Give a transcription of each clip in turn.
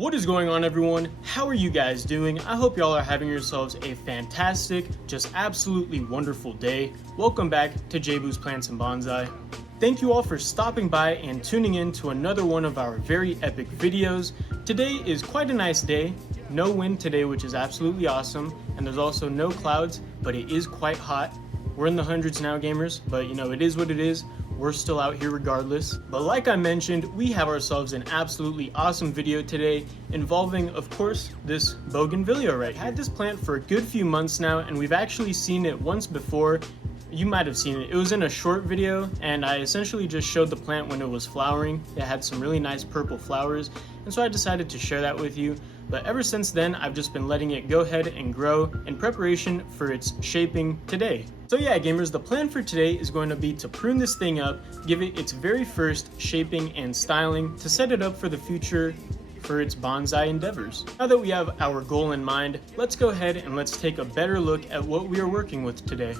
What is going on, everyone? How are you guys doing? I hope y'all are having yourselves a fantastic, just absolutely wonderful day. Welcome back to J-Boo's Plants and Bonsai. Thank you all for stopping by and tuning in to another one of our very epic videos. Today is quite a nice day. No wind today, which is absolutely awesome, and there's also no clouds, but it is quite hot. We're in the hundreds now, gamers, but you know, it is what it is. We're still out here regardless. But like I mentioned, we have ourselves an absolutely awesome video today involving, of course, this Bougainvillea, right? Had this plant for a good few months now, and we've actually seen it once before. You might have seen it. It was in a short video, and I essentially just showed the plant when it was flowering. It had some really nice purple flowers, and so I decided to share that with you. But ever since then, I've just been letting it go ahead and grow in preparation for its shaping today. So yeah, gamers, the plan for today is going to be to prune this thing up, give it its very first shaping and styling to set it up for the future for its bonsai endeavors. Now that we have our goal in mind, let's go ahead and let's take a better look at what we are working with today.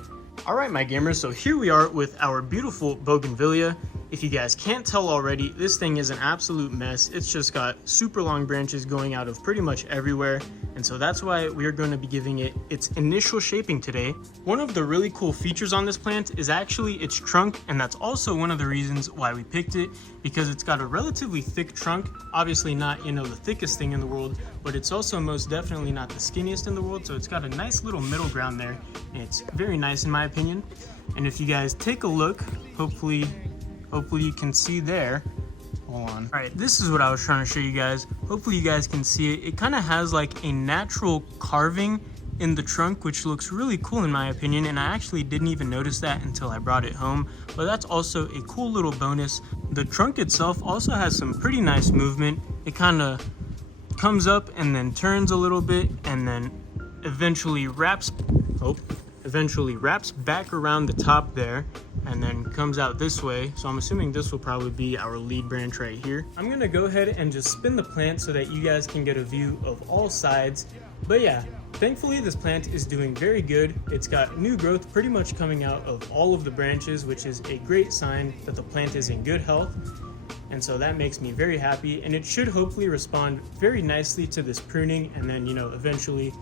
Alright my gamers, so here we are with our beautiful Bougainvillea. If you guys can't tell already, this thing is an absolute mess. It's just got super long branches going out of pretty much everywhere, and so that's why we are going to be giving it its initial shaping today. One of the really cool features on this plant is actually its trunk, and that's also one of the reasons why we picked it, because it's got a relatively thick trunk. Obviously not, you know, the thickest thing in the world, but it's also most definitely not the skinniest in the world, so it's got a nice little middle ground there, and it's very nice in my opinion. And if you guys take a look, hopefully you can see there. Hold on. All right, this is what I was trying to show you guys. Hopefully you guys can see it. It kind of has like a natural carving in the trunk, which looks really cool in my opinion, and I actually didn't even notice that until I brought it home, but that's also a cool little bonus. The trunk itself also has some pretty nice movement. It kind of comes up and then turns a little bit and then eventually wraps back around the top there and then comes out this way. So I'm assuming this will probably be our lead branch right here. I'm gonna go ahead and just spin the plant so that you guys can get a view of all sides. But yeah, thankfully this plant is doing very good. It's got new growth pretty much coming out of all of the branches, which is a great sign that the plant is in good health. And so that makes me very happy, and it should hopefully respond very nicely to this pruning, and then, you know, eventually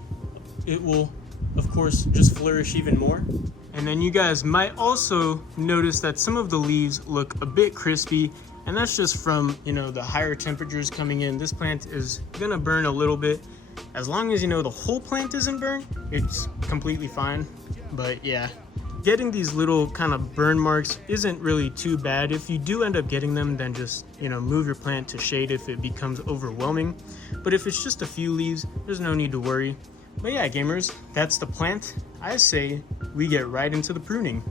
it will of course just flourish even more. And then you guys might also notice that some of the leaves look a bit crispy, and that's just from, you know, the higher temperatures coming in. This plant is gonna burn a little bit. As long as, you know, the whole plant isn't burned, it's completely fine. But yeah, getting these little kind of burn marks isn't really too bad. If you do end up getting them, then just, you know, move your plant to shade if it becomes overwhelming. But if it's just a few leaves, there's no need to worry. But yeah, gamers, that's the plant. I say we get right into the pruning.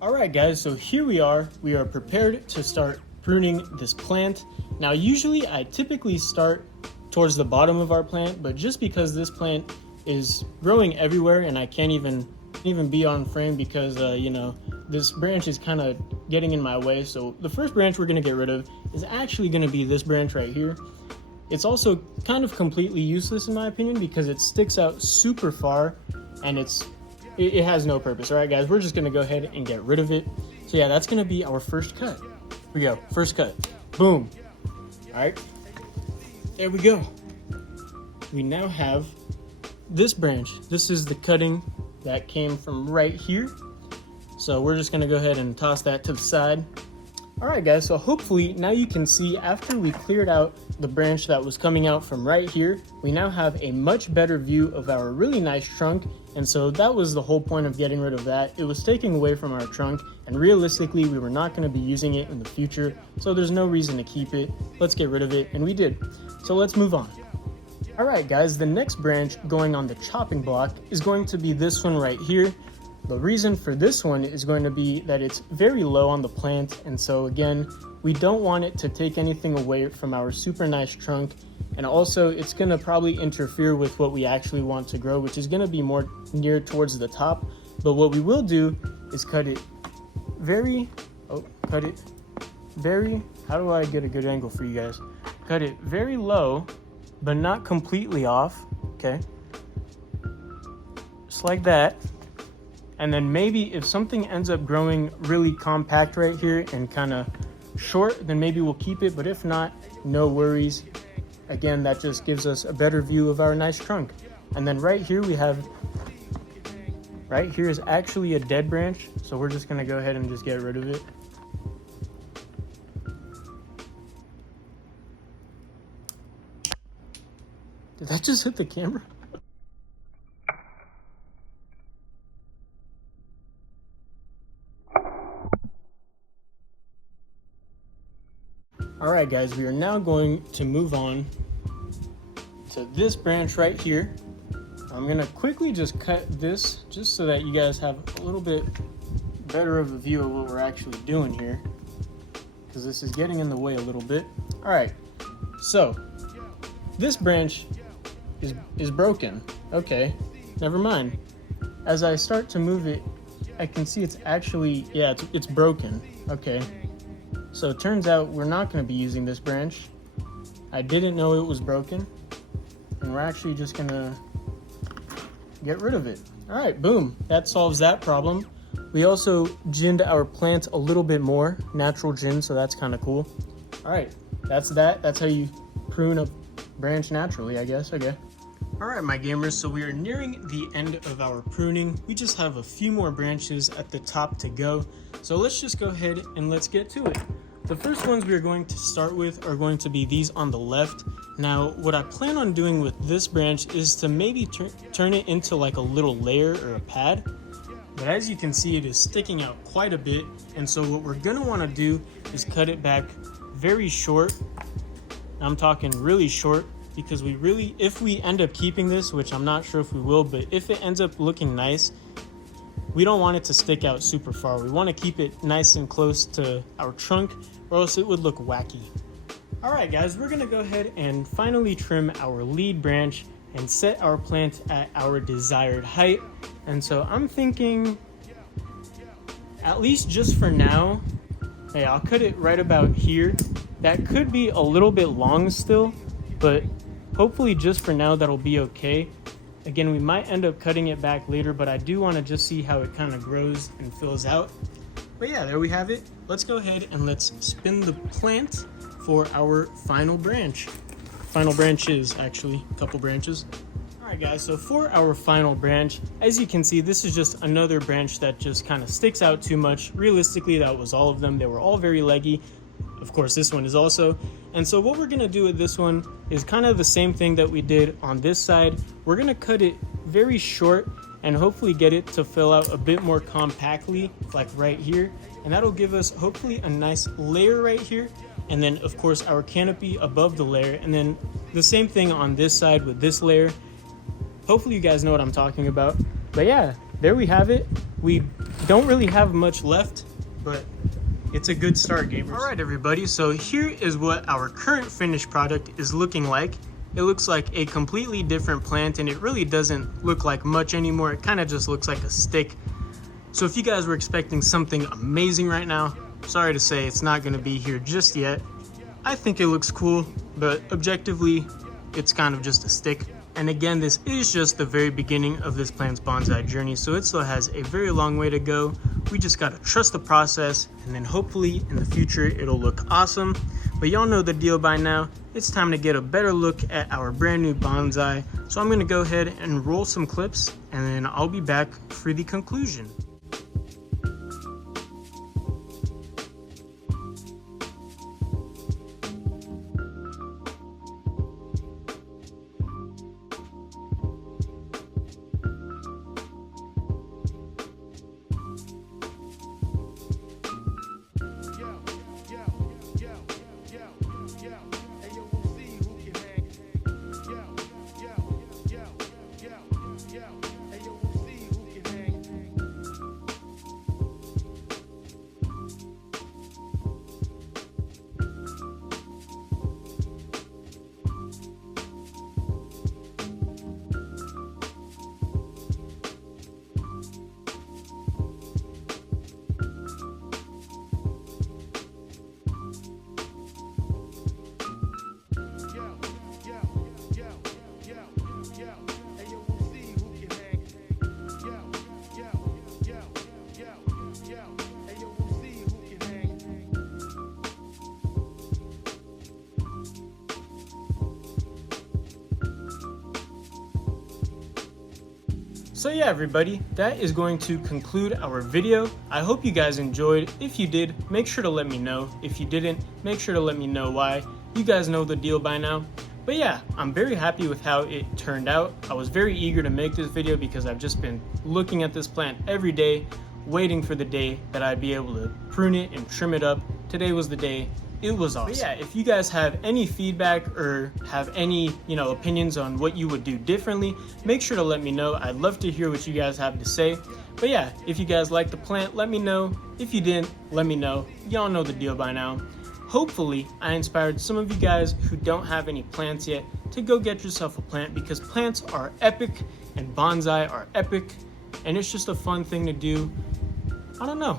Alright guys, so here we are prepared to start pruning this plant. Now usually I typically start towards the bottom of our plant, but just because this plant is growing everywhere and I can't even be on frame because you know, this branch is kind of getting in my way. So the first branch we're going to get rid of is actually going to be this branch right here. It's also kind of completely useless in my opinion because it sticks out super far and it has no purpose. All right guys, we're just gonna go ahead and get rid of it. So yeah, that's gonna be our first cut. Here we go, first cut, boom. All right, there we go. We now have this branch. This is the cutting that came from right here. So we're just gonna go ahead and toss that to the side. All right guys, so hopefully now you can see after we cleared out the branch that was coming out from right here, we now have a much better view of our really nice trunk. And so that was the whole point of getting rid of that. It was taking away from our trunk, and realistically we were not going to be using it in the future, so there's no reason to keep it. Let's get rid of it, and we did. So let's move on. All right guys, the next branch going on the chopping block is going to be this one right here. The reason for this one is going to be that it's very low on the plant, and so again, we don't want it to take anything away from our super nice trunk, and also it's going to probably interfere with what we actually want to grow, which is going to be more near towards the top. But what we will do is cut it very, how do I get a good angle for you guys? Cut it very low, but not completely off, okay? Just like that. And then maybe if something ends up growing really compact right here and kind of short, then maybe we'll keep it. But if not, no worries. again, that just gives us a better view of our nice trunk. And then right here we have, right here is actually a dead branch, so we're just gonna go ahead and just get rid of it. Did that just hit the camera? All right, guys, we are now going to move on to this branch right here. I'm gonna quickly just cut this just so that you guys have a little bit better of a view of what we're actually doing here, because this is getting in the way a little bit. All right, so this branch is broken. Okay, never mind. As I start to move it, I can see it's actually, yeah, it's broken. Okay, so it turns out we're not going to be using this branch. I didn't know it was broken, and we're actually just going to get rid of it. All right, boom, that solves that problem. We also ginned our plant a little bit more, natural gin, so that's kind of cool. All right, that's that. That's how you prune a branch naturally, I guess. Okay. All right, my gamers, so we are nearing the end of our pruning. We just have a few more branches at the top to go. So let's just go ahead and let's get to it. The first ones we are going to start with are going to be these on the left. Now, what I plan on doing with this branch is to maybe turn it into like a little layer or a pad. But as you can see, it is sticking out quite a bit. And so what we're gonna wanna do is cut it back very short. I'm talking really short, because we really, if we end up keeping this, which I'm not sure if we will, but if it ends up looking nice, we don't want it to stick out super far. We want to keep it nice and close to our trunk, or else it would look wacky. All right, guys, we're gonna go ahead and finally trim our lead branch and set our plant at our desired height. And so I'm thinking, at least just for now, hey, I'll cut it right about here. That could be a little bit long still, but hopefully just for now that'll be okay. Again, we might end up cutting it back later, but I do want to just see how it kind of grows and fills out. But yeah, there we have it. Let's go ahead and let's spin the plant for our final branch. Final branches, actually, a couple branches. All right, guys, so for our final branch, as you can see, this is just another branch that just kind of sticks out too much. Realistically, that was all of them. They were all very leggy. Of course, this one is also. And so what we're gonna do with this one is kind of the same thing that we did on this side. We're gonna cut it very short and hopefully get it to fill out a bit more compactly, like right here. And that'll give us hopefully a nice layer right here. And then of course our canopy above the layer. And then the same thing on this side with this layer. Hopefully you guys know what I'm talking about. But yeah, there we have it. We don't really have much left, but it's a good start, gamers. All right, everybody, so here is what our current finished product is looking like. It looks like a completely different plant, and it really doesn't look like much anymore. It kind of just looks like a stick. So if you guys were expecting something amazing right now, sorry to say it's not gonna be here just yet. I think it looks cool, but objectively, it's kind of just a stick. And again, this is just the very beginning of this Plants&Bonsai journey, so it still has a very long way to go. We just gotta trust the process, and then hopefully in the future it'll look awesome. But y'all know the deal by now. It's time to get a better look at our brand new bonsai. So I'm gonna go ahead and roll some clips, and then I'll be back for the conclusion. So yeah, everybody, that is going to conclude our video. I hope you guys enjoyed. If you did, make sure to let me know. If you didn't, make sure to let me know why. You guys know the deal by now. But yeah, I'm very happy with how it turned out. I was very eager to make this video because I've just been looking at this plant every day, waiting for the day that I'd be able to prune it and trim it up. Today was the day. It was awesome. But yeah, if you guys have any feedback or have any, opinions on what you would do differently, make sure to let me know. I'd love to hear what you guys have to say. But yeah, if you guys like the plant, let me know. If you didn't, let me know. Y'all know the deal by now. Hopefully, I inspired some of you guys who don't have any plants yet to go get yourself a plant, because plants are epic and bonsai are epic, and it's just a fun thing to do. I don't know.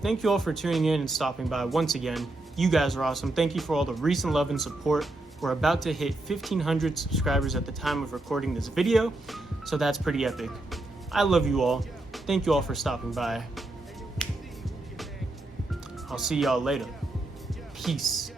Thank you all for tuning in and stopping by once again. You guys are awesome. Thank you for all the recent love and support. We're about to hit 1,500 subscribers at the time of recording this video, so that's pretty epic. I love you all. Thank you all for stopping by. I'll see y'all later. Peace.